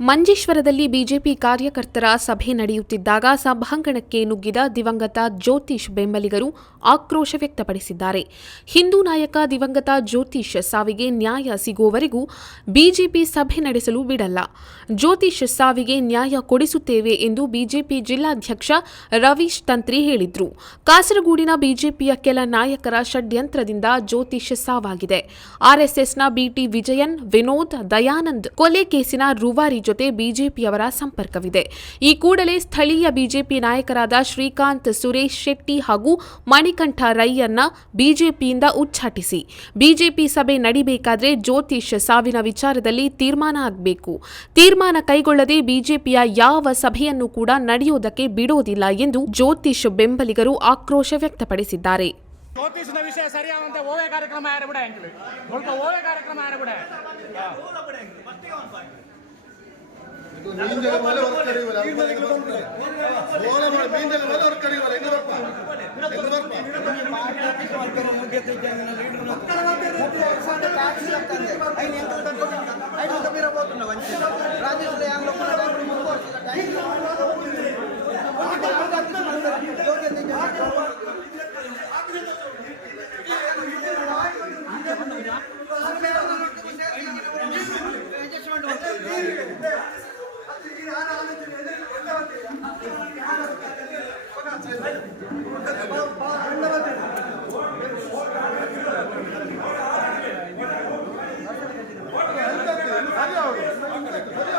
ಮಂಜೇಶ್ವರದಲ್ಲಿ BJP ಕಾರ್ಯಕರ್ತರ ಸಭೆ ನಡೆಯುತ್ತಿದ್ದಾಗ ಸಭಾಂಗಣಕ್ಕೆ ನುಗ್ಗಿದ ದಿವಂಗತ ಜ್ಯೋತಿಷ್ ಬೆಂಬಲಿಗರು ಆಕ್ರೋಶ ವ್ಯಕ್ತಪಡಿಸಿದ್ದಾರೆ. ಹಿಂದೂ ನಾಯಕ ದಿವಂಗತ ಜ್ಯೋತಿಷ್ ಸಾವಿಗೆ ನ್ಯಾಯ ಸಿಗುವವರೆಗೂ ಬಿಜೆಪಿ ಸಭೆ ನಡೆಸಲು ಬಿಡಲ್ಲ. ಜ್ಯೋತಿಷ್ ಸಾವಿಗೆ ನ್ಯಾಯ ಕೊಡಿಸುತ್ತೇವೆ ಎಂದು ಬಿಜೆಪಿ ಜಿಲ್ಲಾಧ್ಯಕ್ಷ ರವೀಶ್ ತಂತ್ರಿ ಹೇಳಿದ್ರು. ಕಾಸರಗೂಡಿನ ಬಿಜೆಪಿಯ ಕೆಲ ನಾಯಕರ ಷಡ್ಯಂತ್ರದಿಂದ ಜ್ಯೋತಿಷ್ ಸಾವಾಗಿದೆ. ಆರ್ಎಸ್ಎಸ್ನ ಬಿಟಿ ವಿಜಯನ್, ವಿನೋದ್, ದಯಾನಂದ್ ಕೊಲೆ ಕೇಸಿನ ರೂವಾರಿ ಜೊತೆ ಬಿಜೆಪಿಯವರ ಸಂಪರ್ಕವಿದೆ. ಈ ಕೂಡಲೇ ಸ್ಥಳೀಯ ಬಿಜೆಪಿ ನಾಯಕರಾದ ಶ್ರೀಕಾಂತ್ ಸುರೇಶ್ ಶೆಟ್ಟಿ ಹಾಗೂ ಮಣಿಕಂಠ ರೈಯನ್ನ ಬಿಜೆಪಿಯಿಂದ ಉಚ್ಚಾಟಿಸಿ. ಬಿಜೆಪಿ ಸಭೆ ನಡಿಬೇಕಾದ್ರೆ ಜ್ಯೋತಿಷ್ ಸಾವಿನ ವಿಚಾರದಲ್ಲಿ ತೀರ್ಮಾನ ಆಗಬೇಕು. ತೀರ್ಮಾನ ಕೈಗೊಳ್ಳದೆ ಬಿಜೆಪಿಯ ಯಾವ ಸಭೆಯನ್ನು ಕೂಡ ನಡೆಯುವುದಕ್ಕೆ ಬಿಡೋದಿಲ್ಲ ಎಂದು ಜ್ಯೋತಿಷ್ ಬೆಂಬಲಿಗರು ಆಕ್ರೋಶ ವ್ಯಕ್ತಪಡಿಸಿದ್ದಾರೆ. ಜ್ಯೋತಿಷ್ನ ವಿಷಯ ಸರಿಯಾದಂತೆ ಓವೆ ಕಾರ್ಯಕ್ರಮ ಆರಬಿಡ ಅಂಕಲ್ ಸ್ವಲ್ಪ ಓವೆ ಕಾರ್ಯಕ್ರಮ ಯಾರು ಮೀಂಜಲ മീന്റെ വില ഉറക്കറിയുമല്ല മീന്റെ വില ഉറക്കറിയുമല്ല എന്ന് ഉറപ്പാ എന്ന് ഉറപ്പാ മുഖ്യത്തേക്ക് അങ്ങനെ ലീഡർ Thank you.